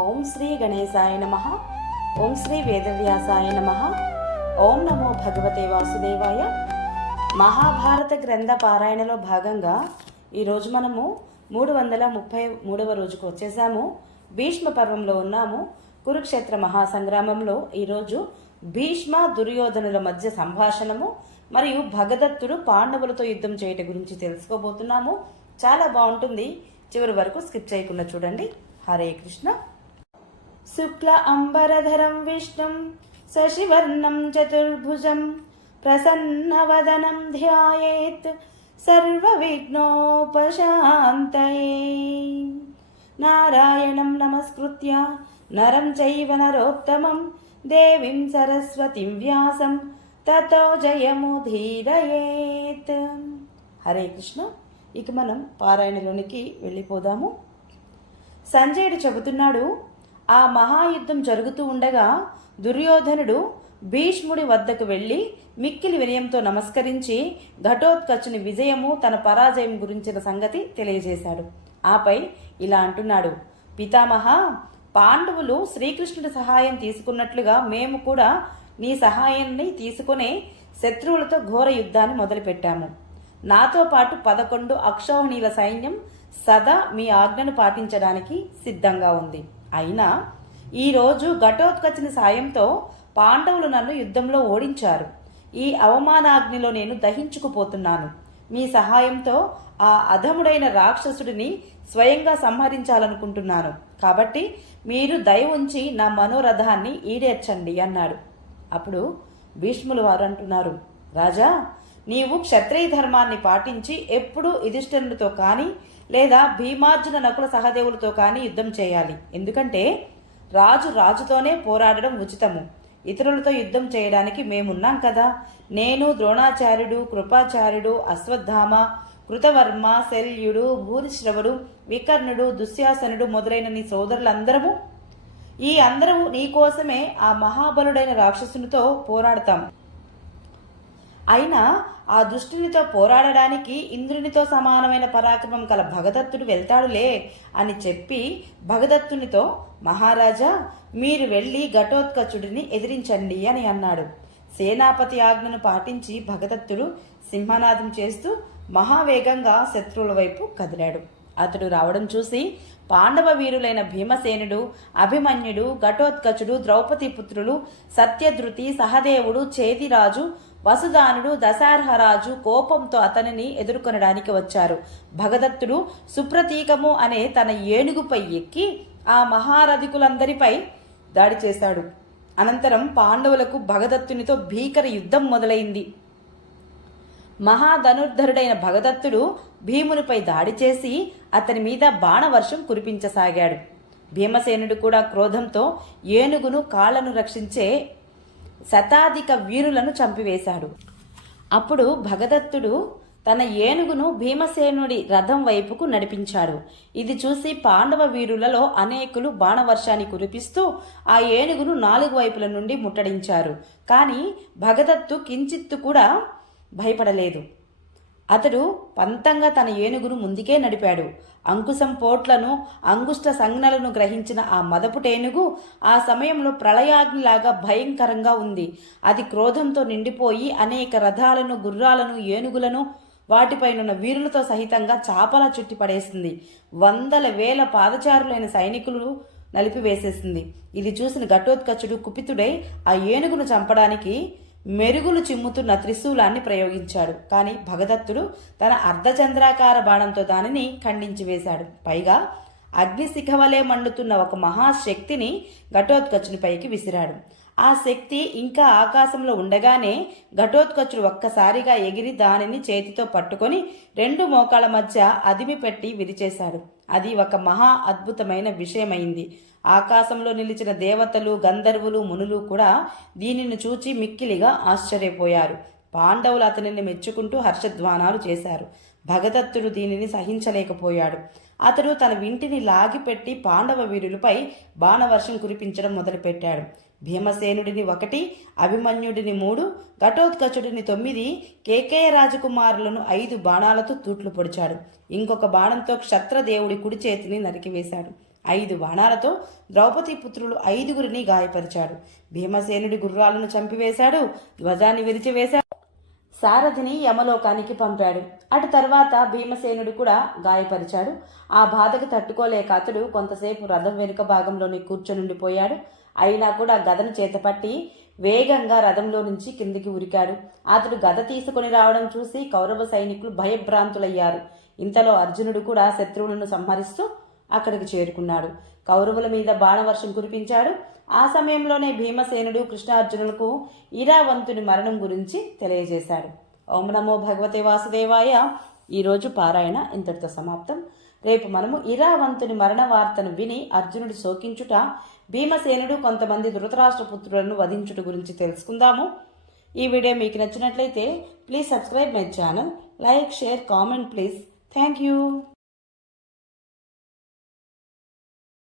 ఓం శ్రీ గణేశాయ నమః. ఓం శ్రీ వేదవ్యాసాయ నమః. ఓం నమో భగవతే వాసుదేవాయ. మహాభారత గ్రంథ పారాయణలో భాగంగా ఈరోజు మనము 333వ రోజుకు వచ్చేసాము. భీష్మ పర్వంలో ఉన్నాము. కురుక్షేత్ర మహాసంగ్రామంలో ఈరోజు భీష్మ దుర్యోధనుల మధ్య సంభాషణము మరియు భగదత్తుడు పాండవులతో యుద్ధం చేయటం గురించి తెలుసుకోబోతున్నాము. చాలా బాగుంటుంది, చివరి వరకు స్కిప్ చేయకుండా చూడండి. హరే కృష్ణ. శుక్ల అంబరధరం విష్ణుం శశివర్ణం చతుర్భుజం ప్రసన్నవదనం ధ్యాయేత్ సర్వవిఘ్నోపశాంతయే. నారాయణం నమస్కృత్య నరం చైవ నరోత్తమం దేవీం సరస్వతిం వ్యాసం తతో జయముదీరయేత్. హరే కృష్ణ. ఇక మనం పారాయణలోనికి వెళ్ళిపోదాము. సంజయుడు చెబుతున్నాడు, ఆ మహాయుద్ధం జరుగుతూ ఉండగా దుర్యోధనుడు భీష్ముడి వద్దకు వెళ్ళి మిక్కిలి వినయంతో నమస్కరించి ఘటోత్కచుని విజయము తన పరాజయం గురించిన సంగతి తెలియజేశాడు. ఆపై ఇలా అంటున్నాడు, పితామహ, పాండవులు శ్రీకృష్ణుడి సహాయం తీసుకున్నట్లుగా మేము కూడా నీ సహాయాన్ని తీసుకునే శత్రువులతో ఘోర యుద్ధాన్ని మొదలుపెట్టాము. నాతో పాటు 11 అక్షౌహిణీల సైన్యం సదా మీ ఆజ్ఞను పాటించడానికి సిద్ధంగా ఉంది. అయినా ఈరోజు ఘటోత్కచుని సాయంతో పాండవులు నన్ను యుద్ధంలో ఓడించారు. ఈ అవమానాగ్నిలో నేను దహించుకుపోతున్నాను. మీ సహాయంతో ఆ అధముడైన రాక్షసుడిని స్వయంగా సంహరించాలనుకుంటున్నాను. కాబట్టి మీరు దయ ఉంచి నా మనోరథాన్ని ఈడేర్చండి అన్నాడు. అప్పుడు భీష్ములు వారు అంటున్నారు, రాజా, నీవు క్షత్రియ ధర్మాన్ని పాటించి ఎప్పుడూ యుధిష్ఠిరునితో కానీ లేదా భీమార్జున నకుల సహదేవులతో కానీ యుద్ధం చేయాలి. ఎందుకంటే రాజుతోనే పోరాడడం ఉచితము. ఇతరులతో యుద్ధం చేయడానికి మేమున్నాం కదా. నేను, ద్రోణాచార్యుడు, కృపాచార్యుడు, అశ్వత్థామ, కృతవర్మ, శల్యుడు, భూరిశ్రవుడు, వికర్ణుడు, దుశ్శాసనుడు మొదలైన నీ సోదరులందరము అందరూ నీకోసమే ఆ మహాబలుడైన రాక్షసునితో పోరాడతాం. అయినా ఆ దుష్టునితో పోరాడడానికి ఇంద్రునితో సమానమైన పరాక్రమం కల భగదత్తుడు వెళ్తాడులే అని చెప్పి భగదత్తునితో, మహారాజా, మీరు వెళ్ళి ఘటోత్కచుడిని ఎదిరించండి అని అన్నాడు. సేనాపతి ఆజ్ఞను పాటించి భగదత్తుడు సింహనాదం చేస్తూ మహావేగంగా శత్రువుల వైపు కదిలాడు. అతడు రావడం చూసి పాండవ వీరులైన భీమసేనుడు, అభిమన్యుడు, ఘటోత్కచుడు, ద్రౌపది పుత్రులు, సత్యధృతి, సహదేవుడు, చేతిరాజు, వసుదానుడు, దశార్హరాజు కోపంతో అతనిని ఎదుర్కొనడానికి వచ్చారు. భగదత్తుడు సుప్రతీకము అనే తన ఏనుగుపై ఎక్కి ఆ మహారథికులందరిపై దాడి చేశాడు. అనంతరం పాండవులకు భగదత్తునితో భీకర యుద్ధం మొదలైంది. మహాధనుర్ధరుడైన భగదత్తుడు భీమునిపై దాడి చేసి అతని మీద బాణవర్షం కురిపించసాగాడు. భీమసేనుడు కూడా క్రోధంతో ఏనుగును కాళ్లను రక్షించే శతాధిక వీరులను చంపివేశాడు. అప్పుడు భగదత్తుడు తన ఏనుగును భీమసేనుడి రథం వైపుకు నడిపించాడు. ఇది చూసి పాండవ వీరులలో అనేకులు బాణవర్షాన్ని కురిపిస్తూ ఆ ఏనుగును 4 వైపుల నుండి ముట్టడించారు. కానీ భగదత్తు కించిత్తు కూడా భయపడలేదు. అతడు పంతంగా తన ఏనుగును ముందుకే నడిపాడు. అంకుశం పోట్లను, అంగుష్ట సంజ్ఞలను గ్రహించిన ఆ మదపుటేనుగు ఆ సమయంలో ప్రళయాగ్నిలాగా భయంకరంగా ఉంది. అది క్రోధంతో నిండిపోయి అనేక రథాలను, గుర్రాలను, ఏనుగులను, వాటిపైనున్న వీరులతో సహితంగా చాపలా చుట్టి పడేసింది. వందల వేల పాదచారులైన సైనికులు నలిపివేసేసింది. ఇది చూసిన ఘటోత్కచుడు కుపితుడై ఆ ఏనుగును చంపడానికి మెరుగులు చిమ్ముతున్న త్రిశూలాన్ని ప్రయోగించాడు. కానీ భగదత్తుడు తన అర్ధచంద్రాకార బాణంతో దానిని ఖండించి వేశాడు. పైగా అగ్నిశిఖవలే మండుతున్న ఒక మహాశక్తిని ఘటోత్కచుని పైకి విసిరాడు. ఆ శక్తి ఇంకా ఆకాశంలో ఉండగానే ఘటోత్కచుడు ఒక్కసారిగా ఎగిరి దానిని చేతితో పట్టుకొని 2 మోకాళ్ళ మధ్య అదిమి పెట్టి విరిచేశాడు. అది ఒక మహా అద్భుతమైన విషయమైంది. ఆకాశంలో నిలిచిన దేవతలు, గంధర్వులు, మునులు కూడా దీనిని చూచి మిక్కిలిగా ఆశ్చర్యపోయారు. పాండవులు అతనిని మెచ్చుకుంటూ హర్షధ్వానాలు చేశారు. భగదత్తుడు దీనిని సహించలేకపోయాడు. అతడు తన వింటిని లాగిపెట్టి పాండవ వీరులపై బాణవర్షం కురిపించడం మొదలుపెట్టాడు. భీమసేనుడిని 1, అభిమన్యుడిని 3, ఘటోత్కచుడిని 9, కేకేయ రాజకుమారులను 5 బాణాలతో తూట్లు పొడిచాడు. ఇంకొక బాణంతో క్షత్రదేవుడి కుడి చేతిని నరికివేశాడు. 5 బాణాలతో ద్రౌపది పుత్రులు 5గురిని గాయపరిచాడు. భీమసేనుడి గుర్రాలను చంపివేశాడు, ధ్వజాన్ని విరిచివేశాడు, సారథిని యమలోకానికి పంపాడు. అటు తర్వాత భీమసేనుడు కూడా గాయపరిచాడు. ఆ బాధకు తట్టుకోలేక అతడు కొంతసేపు రథం వెనుక భాగంలోనే కూర్చొనుండిపోయాడు. అయినా కూడా గదను చేతపట్టి వేగంగా రథంలో నుంచి కిందికి ఉరికాడు. అతడు గద తీసుకుని రావడం చూసి కౌరవ సైనికులు భయభ్రాంతులయ్యారు. ఇంతలో అర్జునుడు కూడా శత్రువులను సంహరిస్తూ అక్కడికి చేరుకున్నాడు. కౌరవుల మీద బాణవర్షం కురిపించాడు. ఆ సమయంలోనే భీమసేనుడు కృష్ణార్జునులకు ఇరావంతుని మరణం గురించి తెలియజేశాడు. ఓం నమో భగవతే వాసుదేవాయ. ఈరోజు పారాయణ ఇంతటితో సమాప్తం. రేపు మనము ఇరావంతుని మరణ వార్తను విని అర్జునుడు శోకించుట, భీమసేనుడు కొంతమంది ధృతరాష్ట్ర పుత్రులను వధించుట గురించి తెలుసుకుందాము. ఈ వీడియో మీకు నచ్చినట్లయితే please subscribe my channel, like, share, comment please. Thank you.